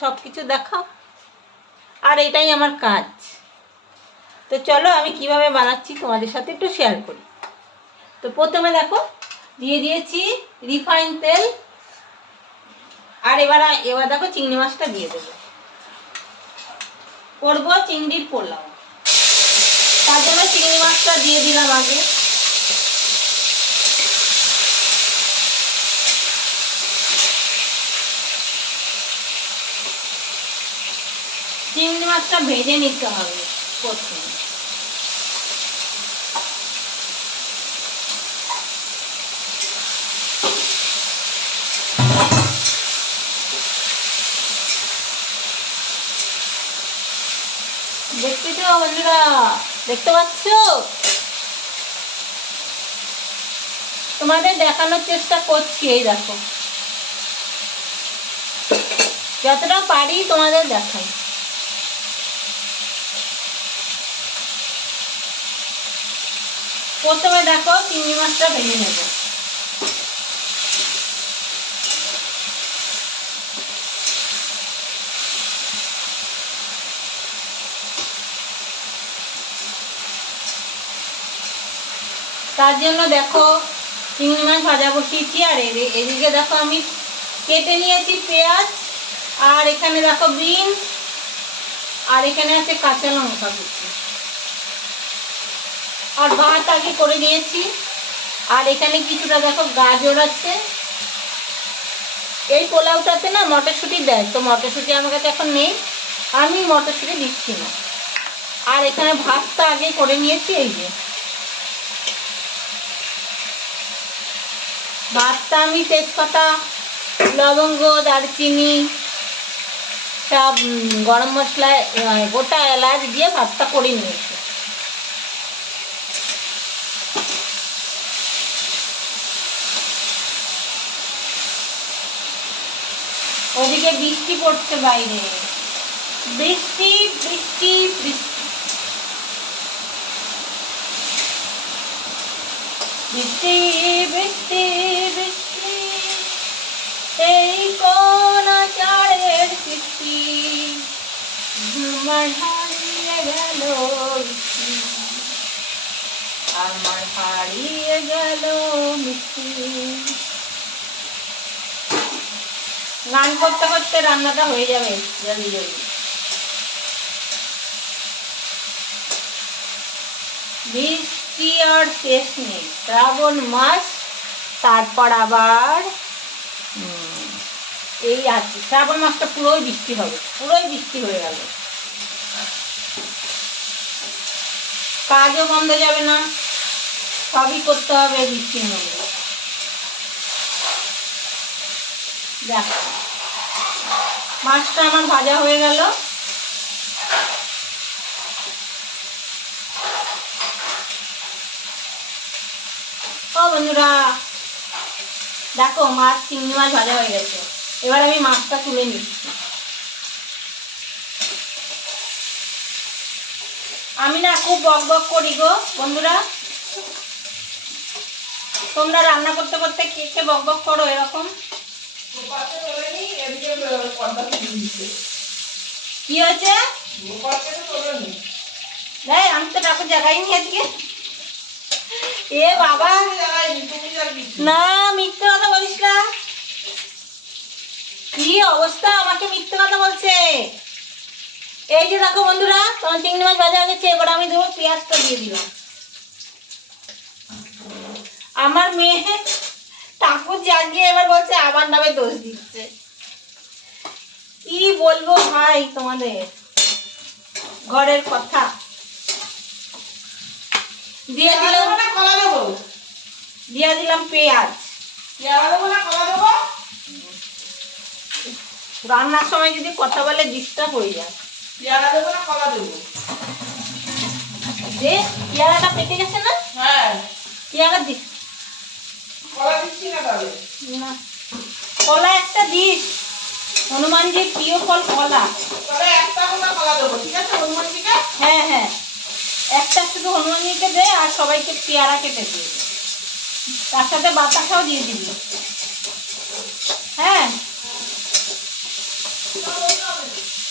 সব কিছু দেখাও, আর এটাই আমার কাজ। তো চলো আমি কিভাবে বানাচ্ছি তোমাদের সাথে একটু শেয়ার করি। তো প্রথমে দেখো দিয়ে দিয়েছি রিফাইন তেল, আর এবার দেখো চিংড়ি মাছটা দিয়ে দেবো। করবো চিংড়ির পোলাও, তার জন্য চিংড়ি মাছটা দিয়ে দিলাম আগে। চিংড়ি মাছটা ভেজে নিতে হবে প্রথমে। দেখতে তো বন্ধুরা, দেখতে পাচ্ছ? তোমাদের দেখানোর চেষ্টা করছি। এই দেখো, যতটা পারি তোমাদের দেখাই। প্রথমে দেখো চিংড়ি মাছটা ভেজে নেব। তার জন্য দেখো চিংড়ি মাছ ভাজা বসিয়েছি, আর এদিকে দেখো আমি কেটে নিয়েছি পেঁয়াজ, আর এখানে দেখো বিনস, আর এখানে আছে কাঁচা লঙ্কা কুচি, আর ভাত আগে করে নিয়েছি, আর এখানে কিছুটা দেখো গাজর আছে। এই পোলাওটাতে না মটরশুঁটি দেয়, তো মটরশুঁটি আমার কাছে এখন নেই, আমি মটরশুঁটি দিচ্ছি না। আর এখানে ভাতটা আগে করে নিয়েছি। এই যে ভাতটা আমি তেজপাতা, লবঙ্গ, দারচিনি, সব গরম মশলা, গোটা এলাচ দিয়ে ভাতটা করে নিয়েছি। ওদিকে বৃষ্টি পড়ছে বাইরে, বৃষ্টি বৃষ্টি বৃষ্টি বৃষ্টি বৃষ্টি বৃষ্টি, এই কোন আচারের বৃষ্টি, আমার হারিয়ে গেল বৃষ্টি, আমার হারিয়ে গেল মিষ্টি। গান করতে করতে রান্নাটা হয়ে যাবে জলদি জলদি। বৃষ্টি আর শেষ নেই, শ্রাবণ মাস, তারপর আবার এই আছে শ্রাবণ মাসটা পুরোই বৃষ্টি হবে, পুরোই বৃষ্টি হয়ে গেল। কাজও বন্ধ যাবে না, সবই করতে হবে বৃষ্টির মধ্যে। দেখো মাছটা আমার ভাজা হয়ে গেল। ও বন্ধুরা দেখো, মাছ চিংড়ি মাছ ভাজা হয়ে গেছে। এবার আমি মাছটা তুলে নিচ্ছি। আমি না খুব বক বক করি গো বন্ধুরা, তোমরা রান্না করতে করতে কে কে বক বক করো এরকম? কি হয়েছে? আমি তো ঠাকুর জায়গায় নি আজকে। এ বাবা, না মিথ্যে কথা বলিস না। কি অবস্থা, আমাকে মিথ্যে কথা বলছে। এই যে দেখো বন্ধুরা, তোমার চিংড়ি মাছ ভাজা হয়ে গেছে। এবার আমি দেবো পেঁয়াজটা দিয়ে দিলাম। আমার মেয়ে ঠাকুর জাগিয়ে এবার বলছে আমার নামে দোষ দিচ্ছে। কি বলবো ভাই তোমাদের, ঘরের কথা। দিয়ে দিলাম কলা দেবো, দিয়ে দিলাম পেঁয়াজ। রান্নার সময় যদি কথা বলে ডিস্টার্ব হয়ে যায়। পেয়ারা দেবো না কলা দেবো? যে পেয়ারাটা পেকে গেছে না? হ্যাঁ, পেয়ারা দিস, কলা দিচ্ছি না তবে। না, কলা একটা দিস, হনুমানজির প্রিয় ফল কলা। তবে একটা কলা দেবো, ঠিক আছে হনুমানজিকে? হ্যাঁ হ্যাঁ, একটা শুধু হনুমানজিকে দে, আর সবাইকে পেয়ারা কেটে দিয়ে, তার সাথে বাতাসাও দিয়ে দিবি। হ্যাঁ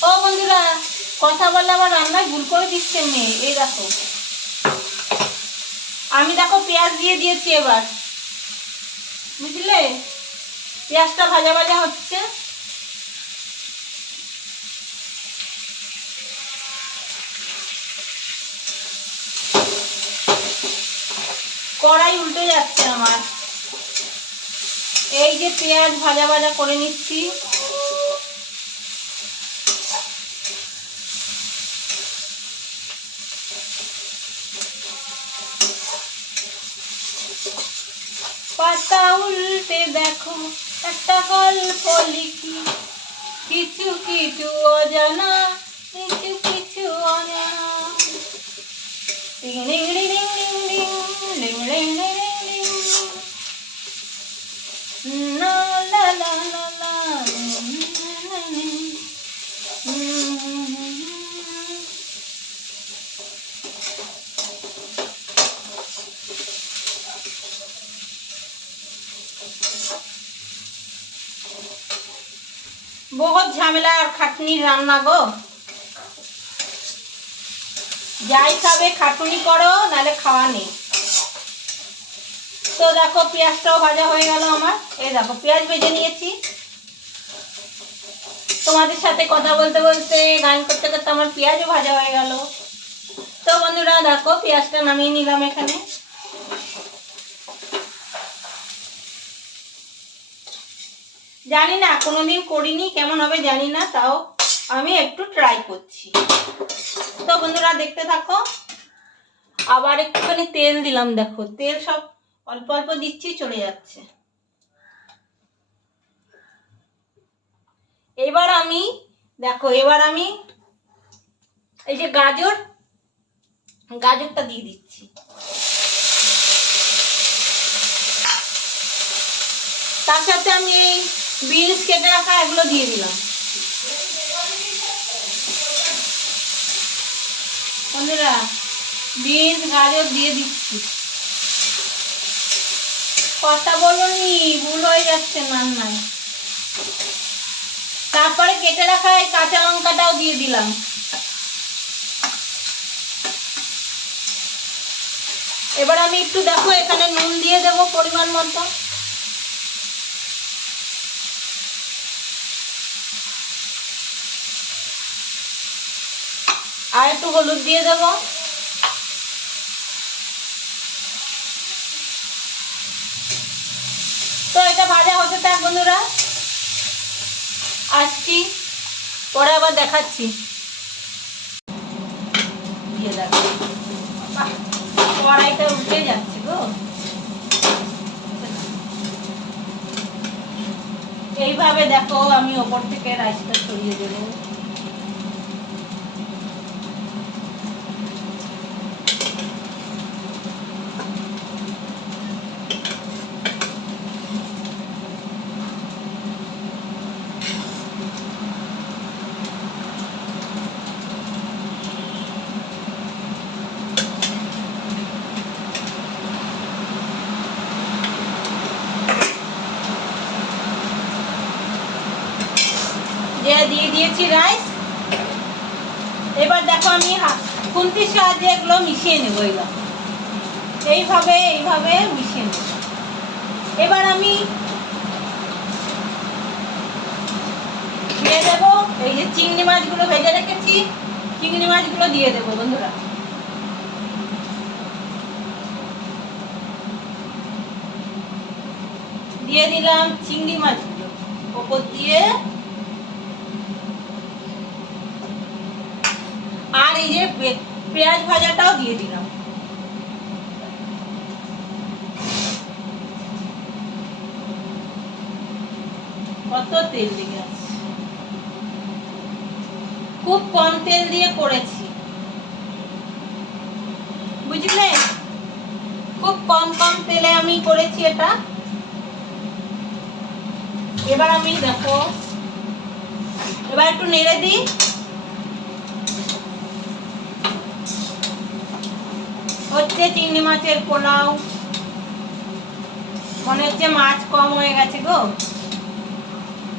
ও বন্ধুরা, কথা বললে আবার রান্নায় ভুল করে দিচ্ছে মেয়ে। এই দেখো, আমি দেখো পেঁয়াজ দিয়ে দিয়েছি। এবার বুঝলে, পেঁয়াজটা ভাজা ভাজা হচ্ছে। কড়াই উল্টে যাচ্ছে আমার। এই যে পেঁয়াজ ভাজা ভাজা করে নিচ্ছি। পাতা উল্টে দেখো, একটা গল্প লিখি, কিছু কিছু অজানা, কিছু কিছু অজানা। Ding ding ding ding ding ding ding ding ding. লা লা লা লা লা। बहुत ঝামেলা আর খাটনির রান্না গো। যাই খাবে খাটুনি করো, নালে খাওয়া নেই। তো দেখো পেঁয়াজটাও ভাজা হয়ে গেল আমার। এই দেখো পেঁয়াজ ভেজে নিয়েছি। তোমাদের সাথে কথা বলতে বলতে, গান করতে করতে আমার পেঁয়াজও ভাজা হয়ে গেল। তো বন্ধুরা দেখো, পেঁয়াজটা নামিয়ে নিলাম এখানে। জানি না, কোনোদিন করিনি, কেমন হবে জানি না, তাও আমি একটু ট্রাই করছি। তো বন্ধুরা দেখতে থাকো। আবার একটুখানি তেল দিলাম। দেখো তেল সব অল্প অল্প দিচ্ছি, চলে যাচ্ছে। এবার আমি দেখো, এবার আমি এই যে গাজরটা দিয়ে দিচ্ছি। তার সাথে আমি এই বিনস কেটে রাখা এগুলো দিয়ে দিলাম। বন্ধুরা বিনস গাজর দিয়ে দিচ্ছি। কথা বলনি, ভুল হয়ে যাচ্ছে রান্নায়। তারপরে কেটে রাখা এই কাঁচা লঙ্কাটাও দিয়ে দিলাম। এবার আমি একটু দেখো এখানে নুন দিয়ে দেবো পরিমাণ মতো। আর একটু হলুদ দিয়ে দেব। তো এটা ভাজা হতে থাক বন্ধুরা, আসছি পরে আবার দেখাচ্ছি। দিয়ে দেখো কড়াইটা উল্টে যাচ্ছে গো। এইভাবে দেখো আমি ওপর থেকে রাইসটা ছড়িয়ে দেবো। দিয়ে দিয়েছি রাইস। এবার দেখো আমি খুন্তির সাহায্যে এগুলো মিশিয়ে নেবো। এইভাবে মিশিয়ে নেব। এবার আমি দিয়ে দেবো এই যে চিংড়ি মাছগুলো ভেজে রেখেছি, চিংড়ি মাছগুলো দিয়ে দেবো বন্ধুরা। দিয়ে দিলাম চিংড়ি মাছগুলো ওপর দিয়ে। আর এই যে পেঁয়াজ ভাজাটাও দিয়ে দিলাম। কত তেল লেগে আছে, খুব কম তেল দিয়ে করেছি বুঝলে, খুব কম তেলে আমি করেছি এটা। এবার আমি দেখো এবার একটু নেড়ে দিই। হচ্ছে চিংড়ি মাছের পোলাও। মনে হচ্ছে মাছ কম হয়ে গেছে গো।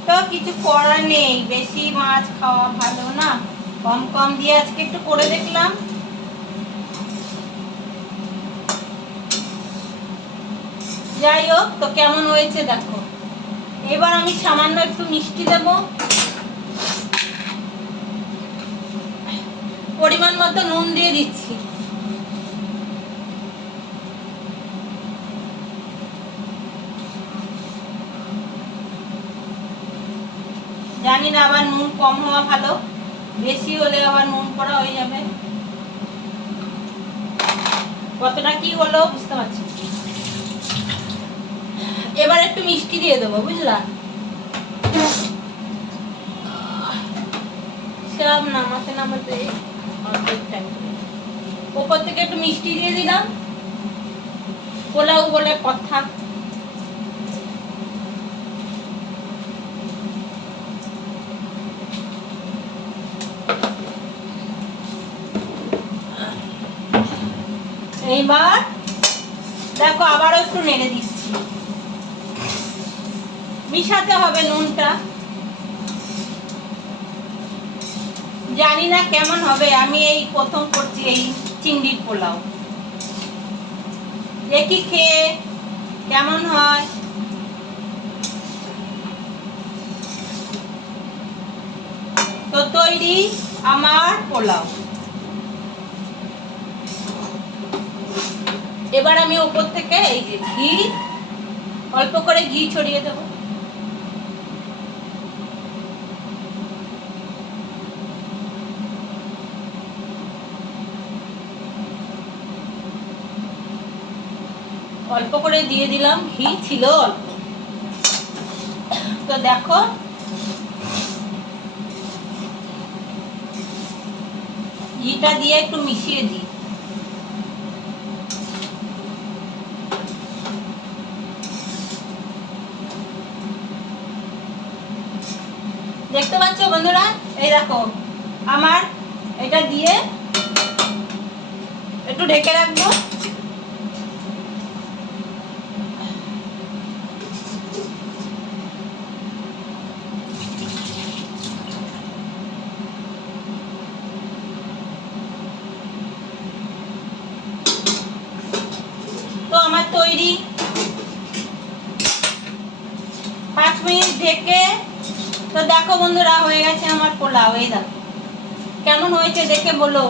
তো কিছু করার নেই, বেশি মাছ খাওয়া ভালো না, কম কম দিয়ে আজকে একটু করে দেখলাম। যাই হোক, তো কেমন হয়েছে দেখো। এবার আমি সামান্য একটু মিষ্টি দেব, পরিমাণ মতো নুন দিয়ে দিচ্ছি। জানি না আবার নুন কম হওয়া ভালো, বেশি হলে আবার নুন পড়া হয়ে যাবে। কতটা কি হলো বুঝতে পারছি। এবার একটু মিষ্টি দিয়ে দেবো, বুঝলা? সব নামাতে নামাতে ওপর থেকে একটু মিষ্টি দিয়ে দিলাম, পোলাও বলে কথা। এইবার দেখো আবারও একটু নেড়ে দিচ্ছি, মিশাতে হবে নুনটা। জানি না কেমন হবে, আমি এই প্রথম করছি এই চিংড়ির পোলাও, দেখি খেয়ে কেমন হয়। তো তৈরি আমার পোলাও। এবার আমি উপর থেকে এই যে ঘি, অল্প করে ঘি ছড়িয়ে দেবো। অল্প করে দিয়ে দিলাম, ঘি ছিল অল্প। তো দেখো ঘিটা দিয়ে একটু মিশিয়ে দিই। দেখতে পাচ্ছ বন্ধুরা, এই দেখো আমার এটা দিয়ে একটু ঢেকে রাখবো। তো আমার তৈরি, 5 মিনিট ঢেকে। তো দেখো বন্ধুরা, হয়ে গেছে আমার পোলাও। এই দেখো কেমন হয়েছে দেখে বলো।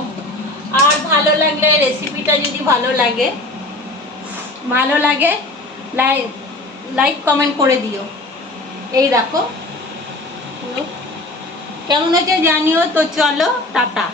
আর ভালো লাগলে, রেসিপিটা যদি ভালো লাগে লাইক কমেন্ট করে দিও। এই দেখো কেমন হয়েছে জানিও। তো চলো, টাটা।